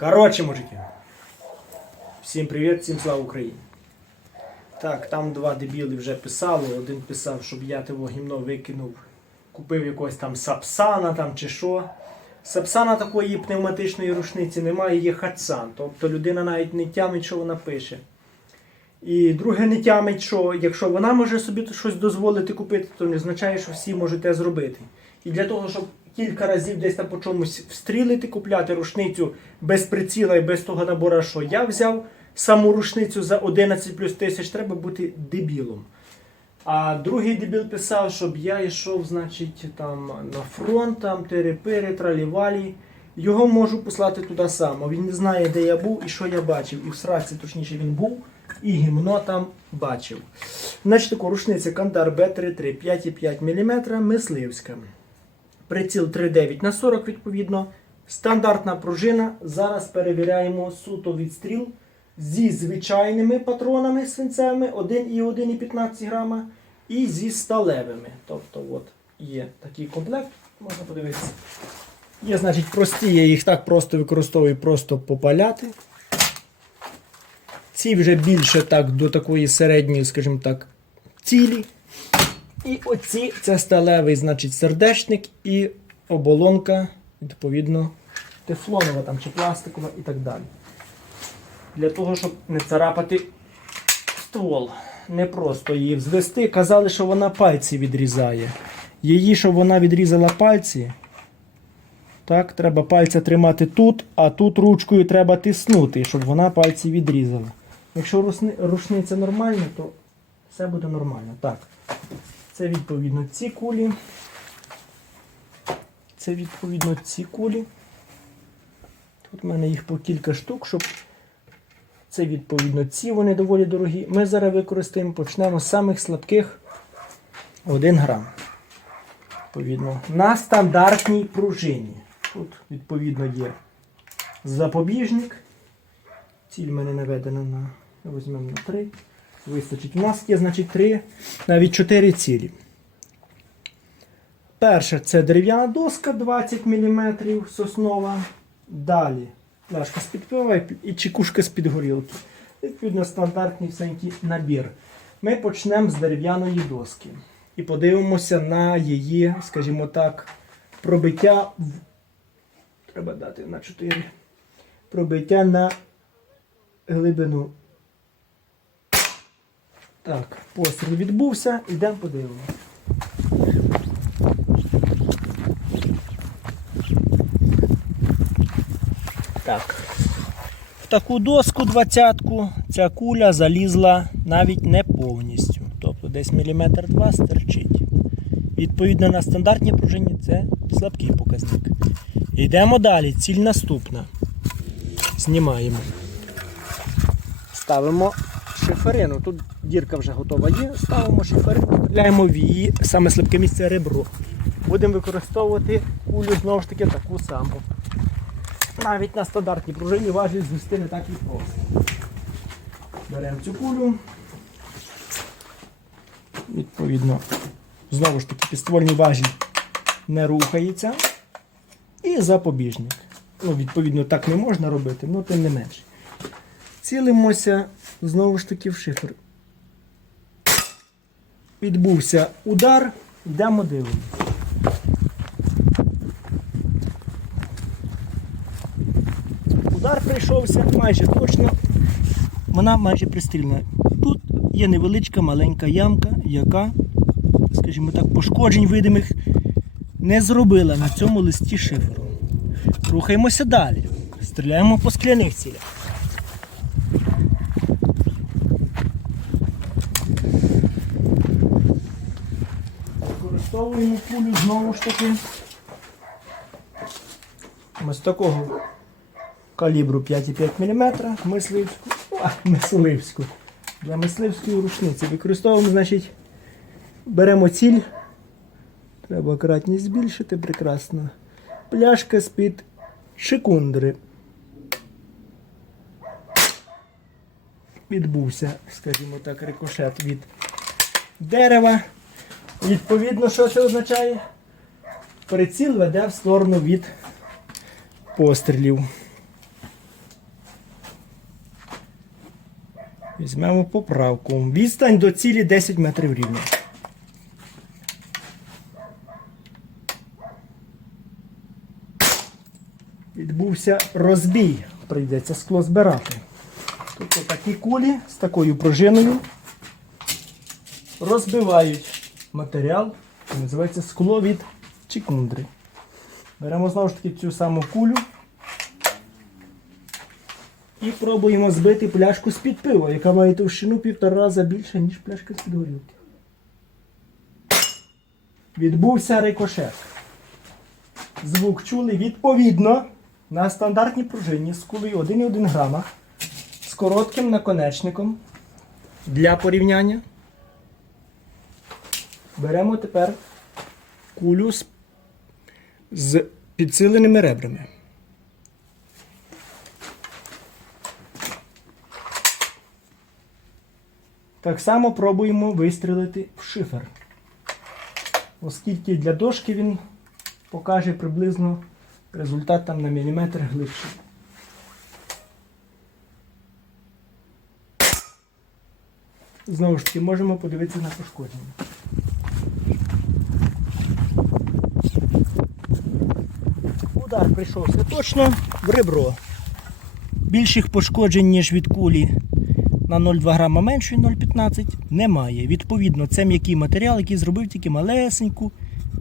Коротше, мужики. Всім привіт, всім слава Україні. Так, там два дебіли вже писали. Один писав, щоб я того гімно викинув, купив якогось там сапсана там чи що. Сапсана такої пневматичної рушниці немає, є хатсан. Тобто людина навіть не тямить, що вона пише. І друге не тямить, що якщо вона може собі щось дозволити купити, то не означає, що всі можуть те зробити. І для того, щоб кілька разів десь там по чомусь встрілити, купляти рушницю без приціла і без того набора, що я взяв саму рушницю за 11 плюс тисяч, треба бути дебілом. А другий дебіл писав, щоб я йшов, значить, там на фронт, там терепири, тралівалі. Його можу послати туди сам. Він не знає, де я був і що я бачив. І в сраці, точніше, він був, і гімно там бачив. Значить, таку рушниця Кандар Б33 5,5 мм мисливська. Приціл 3,9 на 40 відповідно. Стандартна пружина. Зараз перевіряємо суто відстріл зі звичайними патронами свинцевими 1,1,15 грама і зі сталевими. Тобто от є такий комплект, можна подивитися. Є, значить, прості, я їх так просто використовую, просто попаляти. Ці вже більше так до такої середньої, скажімо так, цілі. І оці це сталевий, значить, сердечник і оболонка, відповідно, тефлонова там, чи пластикова і так далі. Для того, щоб не царапати ствол. Не просто її взвести. Казали, що вона пальці відрізає. Її, щоб вона відрізала пальці. Так, треба пальця тримати тут, а тут ручкою треба тиснути, щоб вона пальці відрізала. Якщо рушниця нормальна, то все буде нормально. Так. Це відповідно ці кулі. Це відповідно ці кулі. Тут в мене їх по кілька штук, щоб це відповідно ці вони доволі дорогі. Ми зараз використаємо, почнемо з самих слабких 1 грам. Відповідно, на стандартній пружині. Тут, відповідно, є запобіжник. Ціль в мене наведена на візьмемо на 3. Вистачить. У нас є, значить, 3, навіть 4 цілі. Перша це дерев'яна доска 20 мм соснова. Далі пляшка з-під пива і чекушка з-під горілки. Відповідно, стандартний всенький набір. Ми почнемо з дерев'яної доски. І подивимося на її, скажімо так, пробиття в. Треба дати на 4. Пробиття на глибину. Так, постріл відбувся, йдемо подивимося. Так. В таку доску двадцятку ця куля залізла навіть не повністю. Тобто десь міліметр два стерчить. Відповідно на стандартній пружині це слабкий показник. Йдемо далі. Ціль наступна. Знімаємо. Ставимо шиферину. Тут дірка вже готова є. Ставимо шиферину, стріляємо в її саме слабке місце ребро. Будемо використовувати кулю знову ж таки таку саму. Навіть на стандартній пружині важіль звести не так і просто. Беремо цю кулю. Відповідно, знову ж таки, підствольний важіль не рухається. І запобіжник. Ну, відповідно, так не можна робити, але тим не менше. Цілимося знову ж таки в шифер. Відбувся удар, йдемо дивимося. Удар прийшовся майже точно. Вона майже пристрільна. Тут є невеличка маленька ямка, яка, скажімо так, пошкоджень видимих не зробила на цьому листі шиферу. Рухаємося далі. Стріляємо по скляних цілях. Використовуємо кулю знову ж таки. З такого калібру 5,5 мм мисливську, а, мисливську. Для мисливської рушниці використовуємо, значить, беремо ціль. Треба акуратність збільшити, прекрасно. Пляшка з-під шикундри. Відбувся, скажімо так, рикошет від дерева. Відповідно, що це означає? Приціл веде в сторону від пострілів. Візьмемо поправку. Відстань до цілі 10 метрів рівно. Відбувся розбій. Прийдеться скло збирати. Тобто такі кулі з такою пружиною розбивають матеріал, називається скло від чекундри. Беремо знову ж таки цю саму кулю і пробуємо збити пляшку з-під пива, яка має товщину півтора рази більше, ніж пляшка з-під горілки. Відбувся рикошет. Звук чули відповідно на стандартній пружині з кулею 1,1 грама з коротким наконечником для порівняння. Беремо тепер кулю з, з підсиленими ребрами. Так само пробуємо вистрілити в шифер. Оскільки для дошки він покаже приблизно результат там на міліметр глибший. Знову ж таки, можемо подивитися на пошкодження. Удар прийшовся точно в ребро. Більших пошкоджень, ніж від кулі на 0,2 грама менше 0,15 немає. Відповідно, це м'який матеріал, який зробив тільки малесеньку,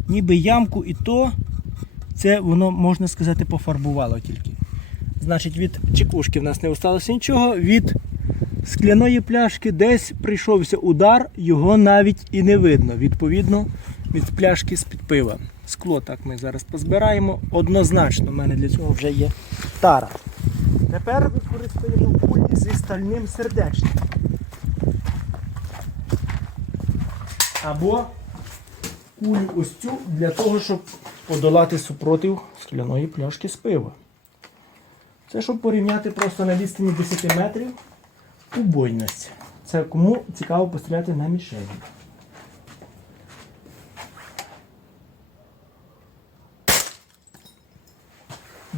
ніби ямку, і то це воно, можна сказати, пофарбувало тільки. Значить, від чекушки в нас не осталося нічого. Від скляної пляшки десь прийшовся удар, його навіть і не видно. Відповідно, від пляшки з-під пива. Скло так ми зараз позбираємо. Однозначно, в мене для цього вже є тара. Тепер використаємо кулі зі стальним сердечним. Або кулю ось цю для того, щоб подолати супротив скляної пляшки з пива. Це щоб порівняти просто на відстані 10 метрів убойність. Це кому цікаво постріляти на мішені.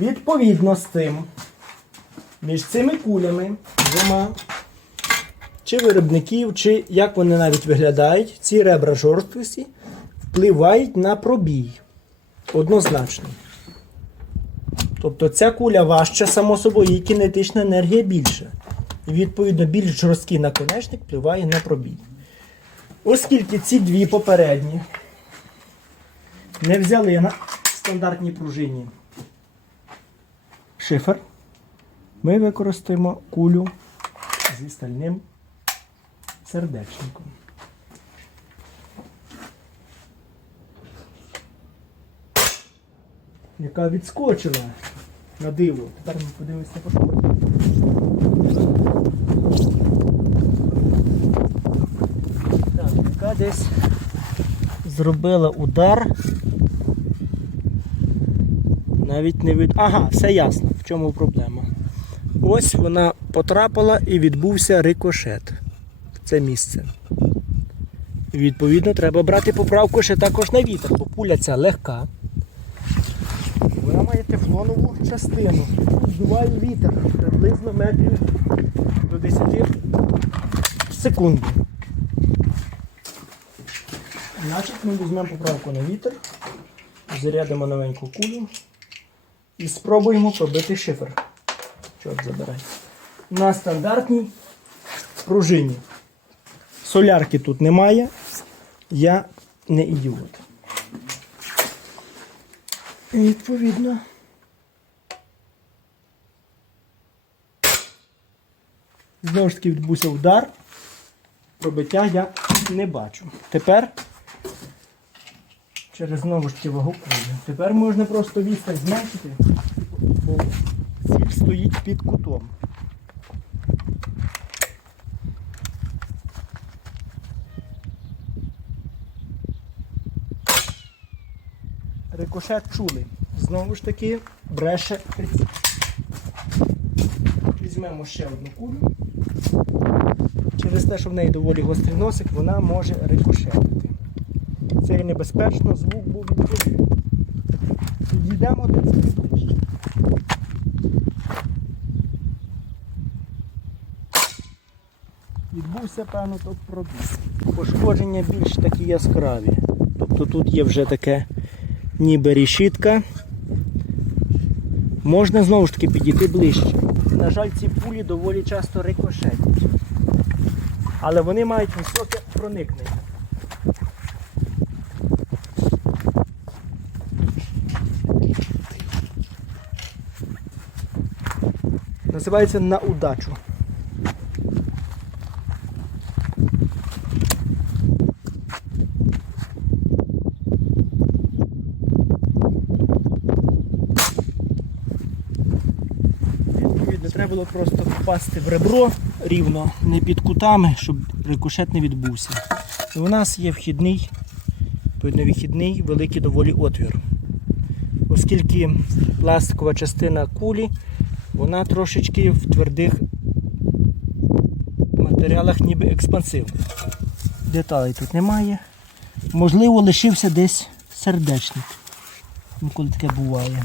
Відповідно з тим, між цими кулями двома, чи виробників, чи як вони навіть виглядають, ці ребра жорсткості впливають на пробій. Однозначно. Тобто ця куля важча, само собою, і кінетична енергія більша. І відповідно більш жорсткий наконечник впливає на пробій. Оскільки ці дві попередні не взяли на стандартній пружині шифер, ми використаємо кулю зі стальним сердечником. Яка відскочила на диво. Тепер ми подивимося на пошкодження. Так, яка десь зробила удар. Навіть не від. Ага, все ясно, чому проблема. Ось вона потрапила і відбувся рикошет в це місце. Відповідно, треба брати поправку ще також на вітер, бо пуля ця легка. Вона має тефлонову частину. Здуває вітер приблизно метрів до 10 в секунду. Значить, ми візьмемо поправку на вітер, зарядимо новеньку кулю і спробуємо пробити шифер. Чорт забирай. На стандартній пружині. Солярки тут немає. Я не ідіот. І відповідно. Знову ж таки відбувся удар. Пробиття я не бачу. Тепер через знову ж таки вагу кулі. Тепер можна просто відстань зменшити, бо ціль стоїть під кутом. Рикошет чули. Знову ж таки бреше приціл. Візьмемо ще одну кулю. Через те, що в неї доволі гострий носик, вона може рикошетити. Це і небезпечно, звук був відповідний. Підійдемо до цього ближче. відбувся, певно, то пробіг. Пошкодження більш такі яскраві. Тобто тут є вже таке ніби решітка. Можна знову ж таки підійти ближче. На жаль, ці пулі доволі часто рикошетять. Але вони мають високе проникнення. Називається на удачу. Треба було просто попасти в ребро рівно, не під кутами, щоб рикошет не відбувся. І у нас є вхідний, відповідно, вихідний великий доволі отвір. Оскільки пластикова частина кулі, вона трошечки в твердих матеріалах ніби експансивна. Деталей тут немає. Можливо, лишився десь сердечник. Ну, коли таке буває.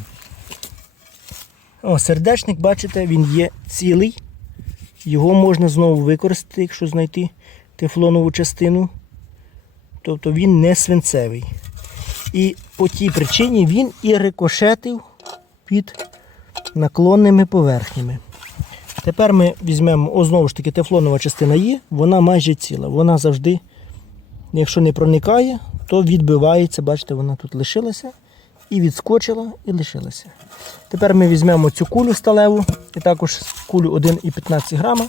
О, сердечник, бачите, він є цілий. Його можна знову використати, якщо знайти тефлонову частину. Тобто він не свинцевий. І по тій причині він і рикошетив під наклонними поверхнями. Тепер ми візьмемо, знову ж таки, тефлонова частина є, вона майже ціла. Вона завжди, якщо не проникає, то відбивається. Бачите, вона тут лишилася і відскочила, і лишилася. Тепер ми візьмемо цю кулю сталеву, і також кулю 1,15 грама,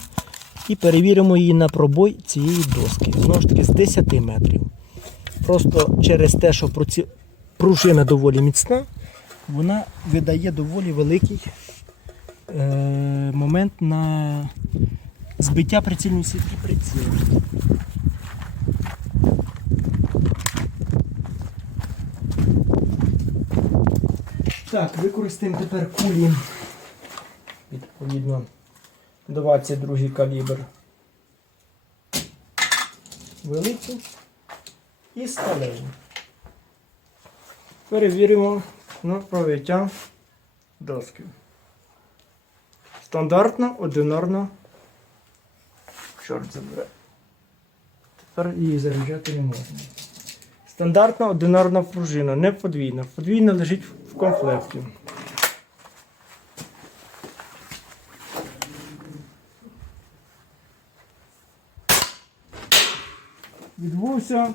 і перевіримо її на пробой цієї доски. Знову ж таки, з 10 метрів. Просто через те, що пружина доволі міцна, вона видає доволі великий е, момент на збиття прицільної сітки прицілу. Так, використаємо тепер кулі. Відповідно, 22 калібр. Великі і сталеві. Перевіримо на пробиття доски. Стандартна, одинарна. Чорт забере. Тепер її заряджати не можна. Стандартна одинарна пружина, не подвійна. Подвійна лежить в комплекті. Відбувся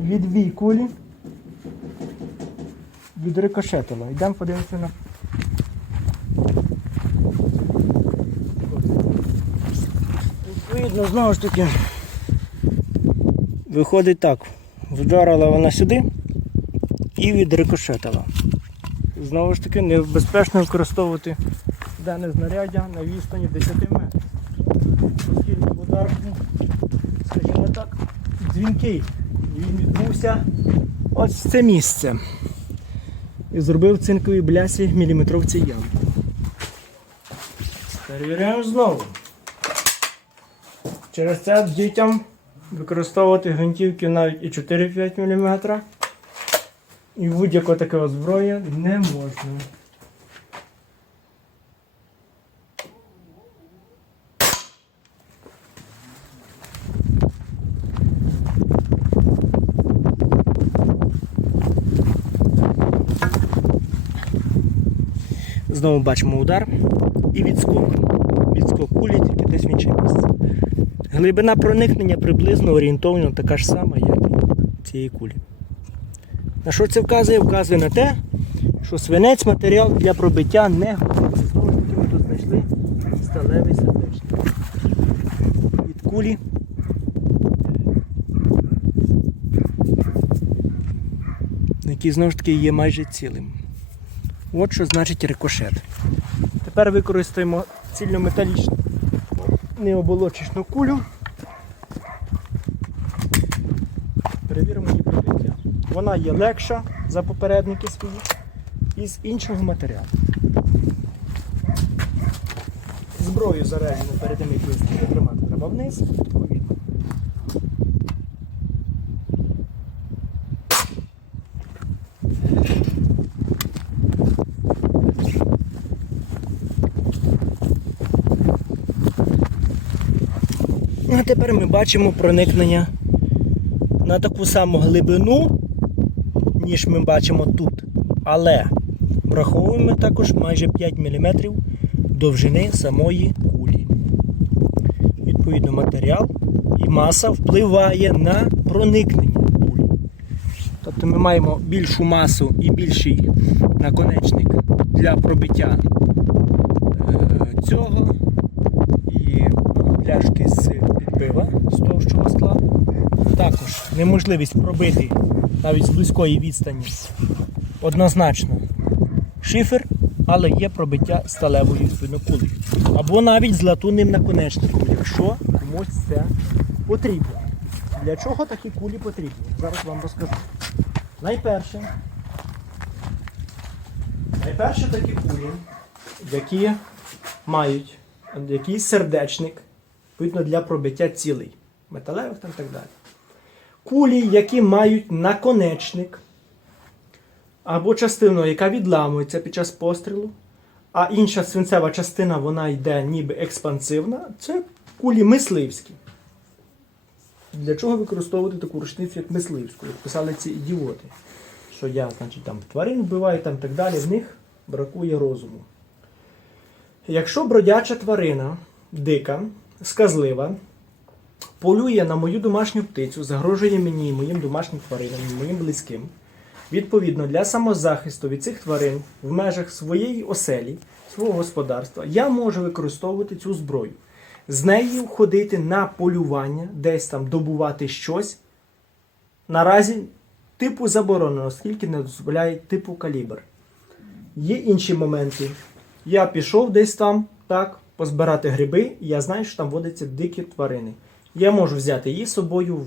відбій кулі від рикошетила. Йдемо подивимося на. Відповідно, знову ж таки, виходить так. Вдарила вона сюди і відрикошетила. Знову ж таки, небезпечно використовувати дане знаряддя на відстані 10 метрів. Оскільки удар, скажімо так, дзвінкий. І він відбувся ось це місце. І зробив цинкові блясі міліметровці ямку. Перевіряємо знову. Через це дітям використовувати гвинтівки навіть і 4-5 мм. І будь-яке таке озброєння не можна. Знову бачимо удар і відскок. Відскок кулі тільки десь в інше місце. Глибина проникнення приблизно орієнтовно така ж сама, як і цієї кулі. На що це вказує? Вказує на те, що свинець матеріал для пробиття не готовий. Знову ми тут знайшли сталевий сердечник. Від кулі. Який знову ж таки є майже цілим. От що значить рикошет. Тепер використаємо цільнометалічну необолочечну кулю. Перевіримо її пробиття. Вона є легша за попередники свої і з іншого матеріалу. Зброю заряджену перед тим, як її тримати, треба вниз, тепер ми бачимо проникнення на таку саму глибину, ніж ми бачимо тут. Але враховуємо також майже 5 мм довжини самої кулі. Відповідно, матеріал і маса впливає на проникнення кулі. Тобто ми маємо більшу масу і більший наконечник для пробиття е, цього пляшки з пива з товщого скла. Також неможливість пробити навіть з близької відстані однозначно шифер, але є пробиття сталевою відповідно кулею. Або навіть з латунним наконечником, якщо комусь це потрібно. Для чого такі кулі потрібні? Зараз вам розкажу. Найперше, найперше такі кулі, які мають якийсь сердечник, відповідно для пробиття цілей, металевих там і так далі. Кулі, які мають наконечник, або частину, яка відламується під час пострілу, а інша свинцева частина вона йде ніби експансивна, це кулі мисливські. Для чого використовувати таку рушницю, як мисливську? Як писали ці ідіоти, що я, значить, там тварин вбиваю і так далі, в них бракує розуму. Якщо бродяча тварина, дика, сказлива, полює на мою домашню птицю, загрожує мені і моїм домашнім тваринам, і моїм близьким, відповідно, для самозахисту від цих тварин в межах своєї оселі, свого господарства, я можу використовувати цю зброю. З нею ходити на полювання, десь там добувати щось. Наразі типу заборонено, оскільки не дозволяє типу калібр. Є інші моменти. Я пішов десь там, так, позбирати гриби, я знаю, що там водяться дикі тварини. Я можу взяти її з собою в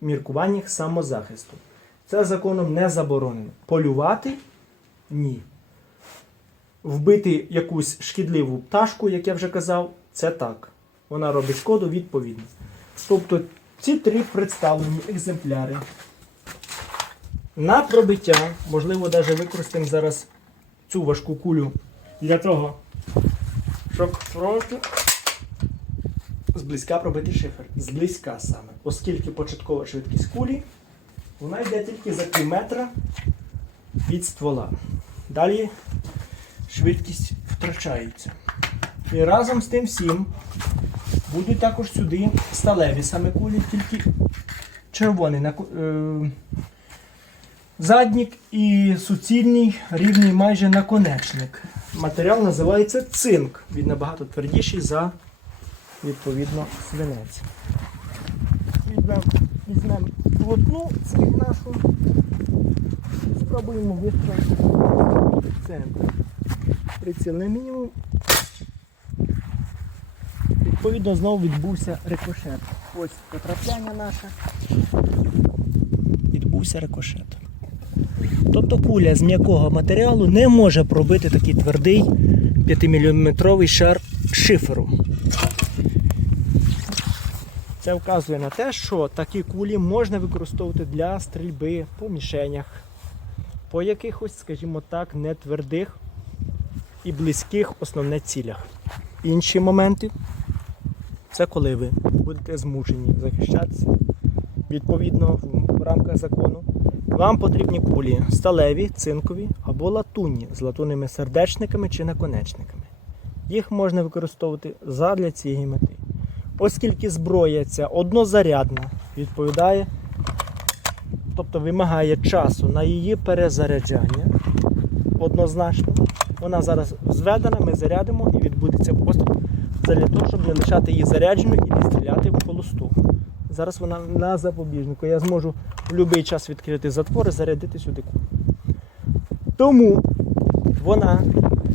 міркуваннях самозахисту. Це законом не заборонено. Полювати ні. Вбити якусь шкідливу пташку, як я вже казав, це так. Вона робить шкоду відповідно. Тобто ці три представлені екземпляри на пробиття, можливо, навіть використаємо зараз цю важку кулю для того, щоб просто зблизька пробити шифер. Зблизька саме. Оскільки початкова швидкість кулі, вона йде тільки за пів метра від ствола. Далі швидкість втрачається. І разом з тим всім будуть також сюди сталеві саме кулі, тільки червоний наку- е, заднік і суцільний рівний майже наконечник. Матеріал називається цинк. Він набагато твердіший за відповідно свинець. Візьмемо плотну цвіт нашу. Спробуємо вистрілити в центр. Прицільний мінімум. Відповідно, знову відбувся рикошет. Ось потрапляння наше. Відбувся рикошет. Тобто куля з м'якого матеріалу не може пробити такий твердий 5-мм шар шиферу. Це вказує на те, що такі кулі можна використовувати для стрільби по мішенях, по якихось, скажімо так, нетвердих і близьких основне цілях. Інші моменти це коли ви будете змушені захищатися відповідно в рамках закону. Вам потрібні кулі сталеві, цинкові або латунні з латунними сердечниками чи наконечниками. Їх можна використовувати задля цієї мети. Оскільки зброя ця однозарядна, відповідає, тобто вимагає часу на її перезаряджання. Однозначно, вона зараз зведена, ми зарядимо і відбудеться. Це для того, щоб не лишати її зарядженою і не стріляти в холосту. Зараз вона на запобіжнику. Я зможу в будь-який час відкрити затвор і зарядити сюди кулю. Тому вона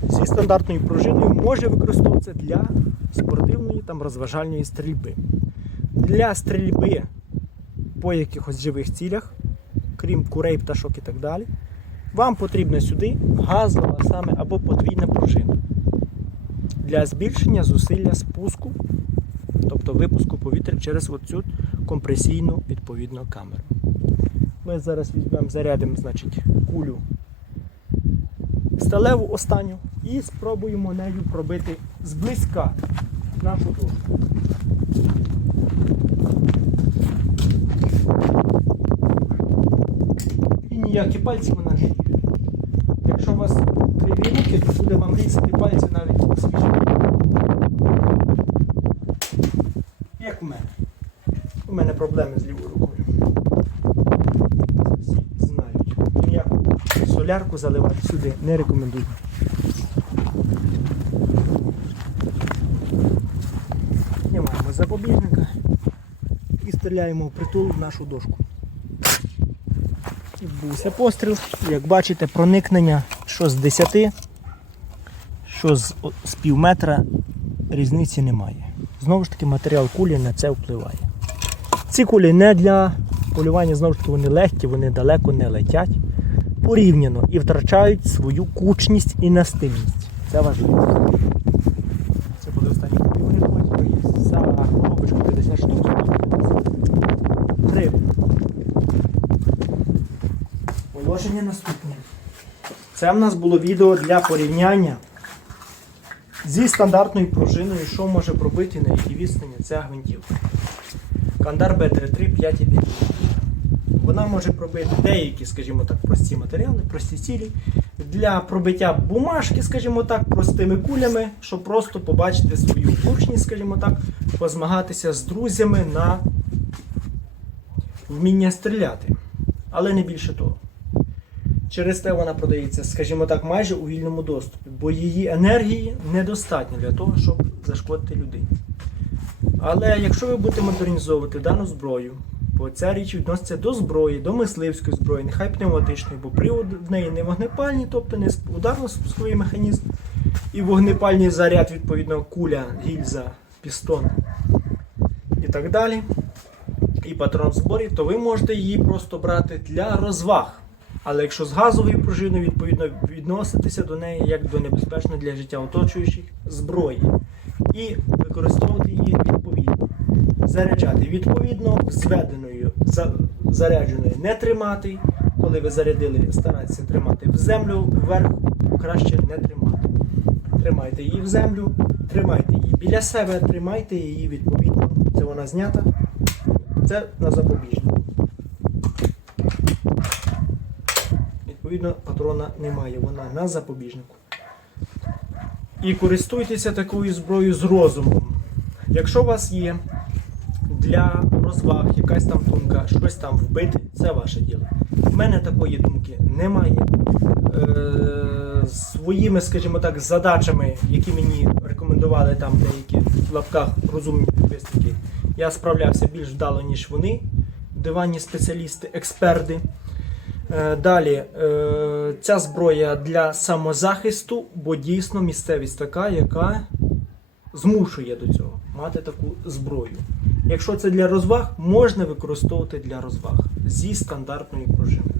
зі стандартною пружиною може використовуватися для спортивної там розважальної стрільби. Для стрільби по якихось живих цілях, крім курей, пташок і так далі, вам потрібна сюди газова саме або подвійна пружина для збільшення зусилля спуску, тобто випуску повітря через оцю компресійну відповідну камеру. Ми зараз візьмемо, зарядимо значить, кулю сталеву останню і спробуємо нею пробити зблизька нашу дошку. І ніякі пальці вона не ріже. Якщо у вас криві руки, то буде вам різати пальці навіть свіжі. Як у мене. У мене проблеми з лівою рукою. Солярку заливати сюди не рекомендую. Знімаємо запобіжника і стріляємо в притул в нашу дошку. І Відбувся постріл. Як бачите, проникнення що з 10, що з, з пів метра різниці немає. Знову ж таки, матеріал кулі на це впливає. Ці кулі не для полювання, знову ж таки, вони легкі, вони далеко не летять. Порівняно і втрачають свою кучність і настильність. Це важливо. Це буде останній за коробочку 50 штук. Три. Положення наступне. Це в нас було відео для порівняння зі стандартною пружиною, що може пробити на якій відстані ця гвинтівка. Кандар Б33 5,5. Вона може пробити деякі, скажімо так, прості матеріали, прості цілі. Для пробиття бумажки, скажімо так, простими кулями, щоб просто побачити свою влучність, скажімо так, позмагатися з друзями на вміння стріляти. Але не більше того. Через те вона продається, скажімо так, майже у вільному доступі, бо її енергії недостатньо для того, щоб зашкодити людині. Але якщо ви будете модернізовувати дану зброю, бо ця річ відноситься до зброї, до мисливської зброї, нехай пневматичної, бо привод в неї не вогнепальні, тобто не ударно-спусковий механізм, і вогнепальний заряд, відповідно, куля, гільза, пістон і так далі. І патрон в зборі, то ви можете її просто брати для розваг. Але якщо з газовою пружиною, відповідно відноситися до неї як до небезпечної для життя оточуючих зброї. І використовувати її відповідно. Заряджати відповідно зведеною, за- зарядженою не тримати. Коли ви зарядили, старайтеся тримати в землю, вверх краще не тримати. Тримайте її в землю, тримайте її біля себе, тримайте її відповідно. Це вона знята. Це на запобіжник. Відповідно, патрона немає, вона на запобіжнику. І користуйтеся такою зброєю з розумом. Якщо у вас є для розваг якась там думка, щось там вбити, це ваше діло. У мене такої думки немає. Е, своїми, скажімо так, задачами, які мені рекомендували там деякі в лапках розумні підписники, я справлявся більш вдало, ніж вони, диванні спеціалісти, експерти. Е, Далі, е, ця зброя для самозахисту, бо дійсно місцевість така, яка змушує до цього мати таку зброю. Якщо це для розваг, можна використовувати для розваг зі стандартною пружиною.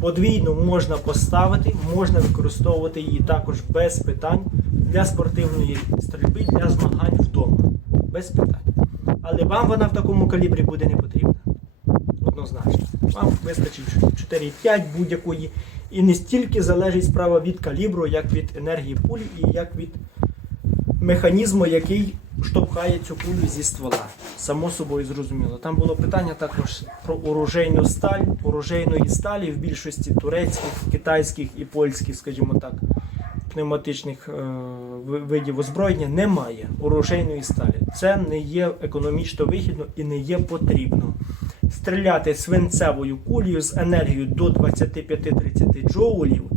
Подвійну можна поставити, можна використовувати її також без питань для спортивної стрільби, для змагань вдома. Без питань. Але вам вона в такому калібрі буде не потрібна. Однозначно. Вам вистачить 4,5 будь-якої. І не стільки залежить справа від калібру, як від енергії пулі і як від механізму, який штовхає цю кулю зі ствола. Само собою зрозуміло. Там було питання також про оружейну сталь. Оружейної сталі в більшості турецьких, китайських і польських, скажімо так, пневматичних е, видів озброєння немає оружейної сталі. Це не є економічно вигідно і не є потрібно. Стріляти свинцевою кулею з енергією до 25-30 джоулів,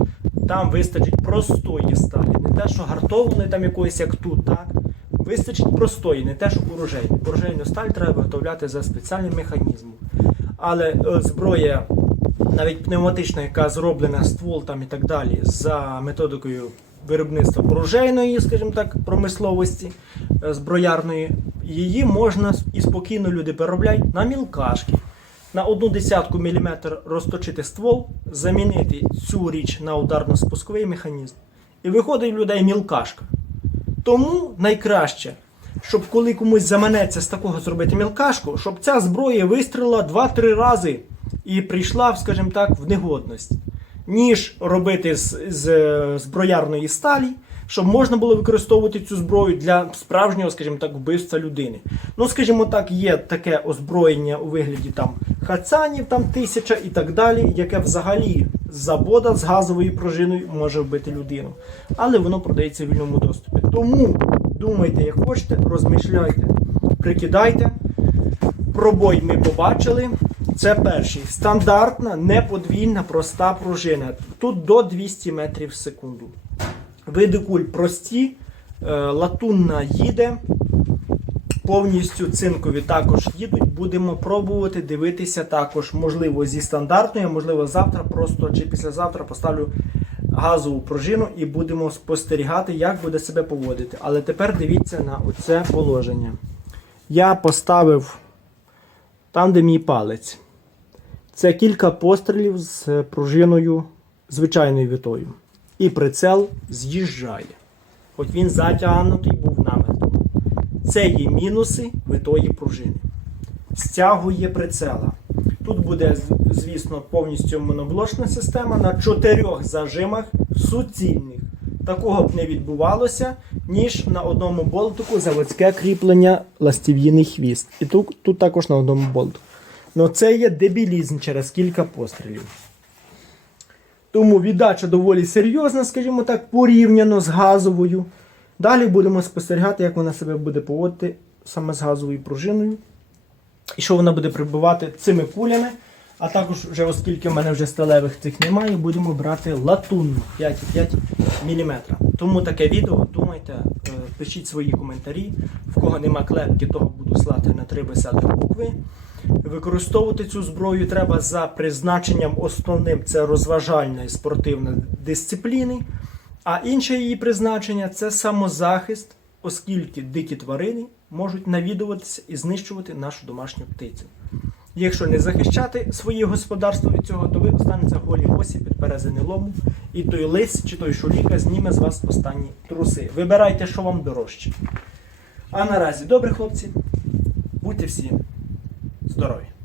там вистачить простої сталі. Не те, що гартованої там якоїсь, як тут, так? Вистачить простої, не те, що оружейної. Оружейну сталь треба виготовляти за спеціальним механізмом. Але е, зброя, навіть пневматична, яка зроблена ствол там і так далі, за методикою виробництва оружейної, скажімо так, промисловості е, зброярної, її можна і спокійно люди переробляють на мілкашки. На одну десятку міліметр розточити ствол, замінити цю річ на ударно-спусковий механізм. І виходить в людей мілкашка. Тому найкраще, щоб коли комусь заманеться з такого зробити мілкашку, щоб ця зброя вистрілила 2-3 рази і прийшла, скажімо так, в негодність. Ніж робити з, з е, зброярної сталі, щоб можна було використовувати цю зброю для справжнього, скажімо так, вбивства людини. Ну, скажімо так, є таке озброєння у вигляді там хацанів, там тисяча і так далі, яке взагалі з завода з газовою пружиною може вбити людину. Але воно продається в вільному доступі. Тому думайте, як хочете, розмишляйте, прикидайте. Пробой ми побачили. Це перший. Стандартна, неподвійна, проста пружина. Тут до 200 метрів в секунду. Види куль прості, е, латунна їде, повністю цинкові також їдуть. Будемо пробувати дивитися також, можливо, зі стандартною, можливо, завтра просто чи післязавтра поставлю газову пружину і будемо спостерігати, як буде себе поводити. Але тепер дивіться на оце положення. Я поставив там, де мій палець. Це кілька пострілів з пружиною звичайною вітою. І прицел з'їжджає. Хоч він затягнутий був намертво. Це є мінуси витої пружини. Стягує прицела. Тут буде, звісно, повністю моноблочна система на чотирьох зажимах суцільних. Такого б не відбувалося, ніж на одному болтику заводське кріплення ластів'їний хвіст. І тут, тут також на одному болтику. Ну це є дебілізм через кілька пострілів. Тому віддача доволі серйозна, скажімо так, порівняно з газовою. Далі будемо спостерігати, як вона себе буде поводити саме з газовою пружиною. І що вона буде прибивати цими кулями. А також, вже, оскільки в мене вже сталевих цих немає, будемо брати латунну 5,5 мм. Тому таке відео, думайте, е, пишіть свої коментарі. В кого нема клепки, того буду слати на 3 висяти букви. Використовувати цю зброю треба за призначенням основним це розважальна і спортивна дисципліни. А інше її призначення це самозахист, оскільки дикі тварини можуть навідуватися і знищувати нашу домашню птицю. Якщо не захищати своє господарство від цього, то ви останеться голі осі під перезини лому, і той лис чи той шуліка зніме з вас останні труси. Вибирайте, що вам дорожче. А наразі, добре, хлопці, будьте всі здорові!